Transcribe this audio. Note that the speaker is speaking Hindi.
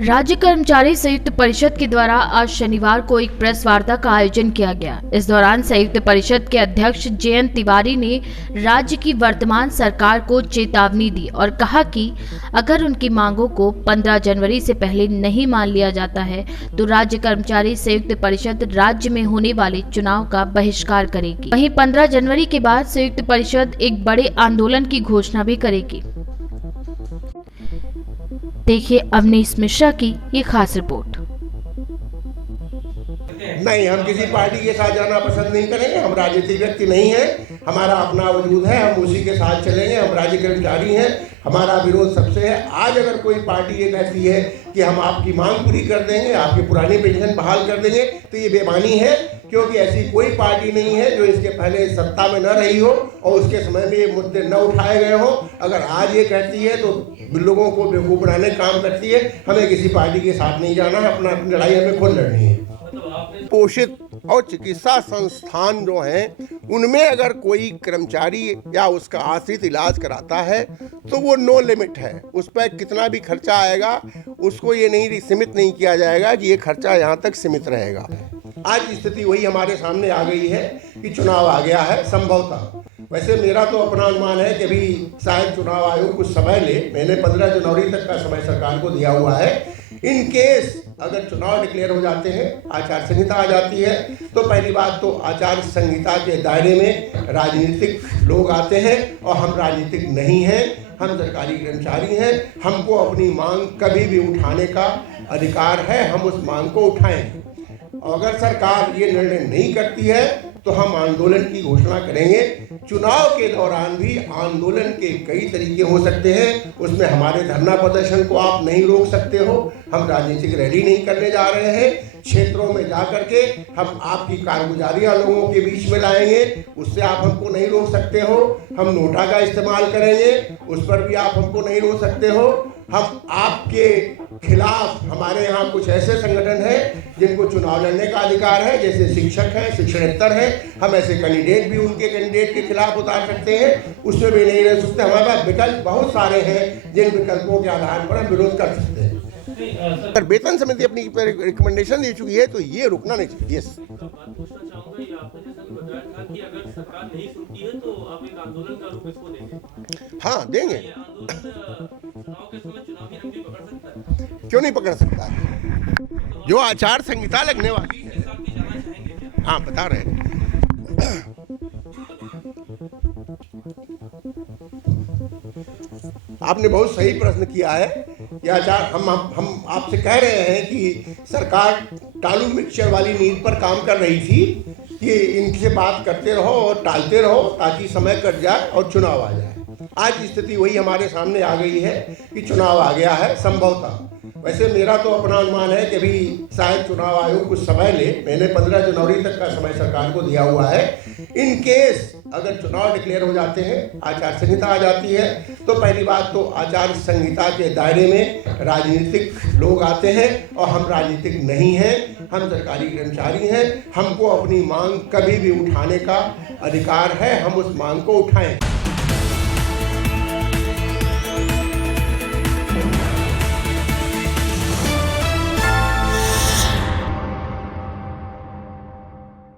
राज्य कर्मचारी संयुक्त परिषद के द्वारा आज शनिवार को एक प्रेस वार्ता का आयोजन किया गया। इस दौरान संयुक्त परिषद के अध्यक्ष जयंत तिवारी ने राज्य की वर्तमान सरकार को चेतावनी दी और कहा कि अगर उनकी मांगों को 15 जनवरी से पहले नहीं मान लिया जाता है तो राज्य कर्मचारी संयुक्त परिषद राज्य में होने वाले चुनाव का बहिष्कार करेगी। वहीं 15 जनवरी के बाद संयुक्त परिषद एक बड़े आंदोलन की घोषणा भी करेगी। देखिए अवनीश मिश्रा की ये खास रिपोर्ट। नहीं, हम किसी पार्टी के साथ जाना पसंद नहीं करेंगे। हम राजनीतिक व्यक्ति नहीं हैं, हमारा अपना वजूद है, हम उसी के साथ चलेंगे। हम राज्य कर्मचारी हैं, हमारा विरोध सबसे है। आज अगर कोई पार्टी ये कहती है कि हम आपकी मांग पूरी कर देंगे, आपकी पुरानी पेंशन बहाल कर देंगे, तो ये बेईमानी है, क्योंकि ऐसी कोई पार्टी नहीं है जो इसके पहले सत्ता में न रही हो और उसके समय में ये मुद्दे न उठाए गए हो। अगर आज ये कहती है तो लोगों को बेवकूफ़ बनाने का काम करती है। हमें किसी पार्टी के साथ नहीं जाना है, अपना लड़ाई हमें खुद लड़नी है। पोषित और चिकित्सा संस्थान जो हैं उनमें अगर कोई कर्मचारी या उसका आश्रित इलाज कराता है तो वो नो लिमिट है, उस पर कितना भी खर्चा आएगा उसको ये नहीं सीमित नहीं किया जाएगा कि ये खर्चा यहाँ तक सीमित रहेगा। आज स्थिति वही हमारे सामने आ गई है कि चुनाव आ गया है संभवतः। वैसे मेरा तो अपना अनुमान है कि अभी शायद चुनाव आयोग कुछ समय ले, मैंने 15 जनवरी तक का समय सरकार को दिया हुआ है। इन केस अगर चुनाव डिक्लेयर हो जाते हैं, आचार संहिता आ जाती है, तो पहली बात तो आचार संहिता के दायरे में राजनीतिक लोग आते हैं और हम राजनीतिक नहीं हैं, हम सरकारी कर्मचारी हैं। हमको अपनी मांग कभी भी उठाने का अधिकार है, हम उस मांग को उठाएंगे। अगर सरकार ये निर्णय नहीं करती है तो हम आंदोलन की घोषणा करेंगे। चुनाव के दौरान भी आंदोलन के कई तरीके हो सकते हैं, उसमें हमारे धरना प्रदर्शन को आप नहीं रोक सकते हो। हम राजनीतिक रैली नहीं करने जा रहे हैं, क्षेत्रों में जा करके हम आपकी कारगुजारियां लोगों के बीच में लाएंगे, उससे आप हमको नहीं रोक सकते हो। हम नोटा का इस्तेमाल करेंगे, उस पर भी आप हमको नहीं रोक सकते हो। हम आपके खिलाफ, हमारे यहाँ कुछ ऐसे संगठन हैं जिनको चुनाव लड़ने का अधिकार है, जैसे शिक्षक हैं, शिक्षणेत्तर हैं, हम ऐसे कैंडिडेट भी उनके कैंडिडेट के खिलाफ उतार सकते हैं, उसमें भी नहीं रह सकते। हमारे पास विकल्प बहुत सारे हैं जिन विकल्पों के आधार पर हम विरोध कर सकते हैं। अगर वेतन समिति अपनी रिकमेंडेशन दे चुकी है तो ये रुकना नहीं चाहिए। यस, हाँ देंगे, क्यों नहीं पकड़ सकता है? जो आचार संहिता लगने वाली है, हाँ बता रहे हैं। आपने बहुत सही प्रश्न किया है कि आचार हम आपसे कह रहे हैं कि सरकार टालू मिक्सचर वाली नीति पर काम कर रही थी कि इनसे बात करते रहो और टालते रहो ताकि समय कट जाए और चुनाव आ जाए। आज स्थिति वही हमारे सामने आ गई है कि चुनाव आ गया है संभवतः। वैसे मेरा तो अपना अनुमान है कि अभी शायद चुनाव आयोग कुछ समय ले, मैंने 15 जनवरी तक का समय सरकार को दिया हुआ है। इन केस अगर चुनाव डिक्लेयर हो जाते हैं, आचार संहिता आ जाती है, तो पहली बात तो आचार संहिता के दायरे में राजनीतिक लोग आते हैं और हम राजनीतिक नहीं हैं, हम सरकारी कर्मचारी हैं। हमको अपनी मांग कभी भी उठाने का अधिकार है, हम उस मांग को उठाएं।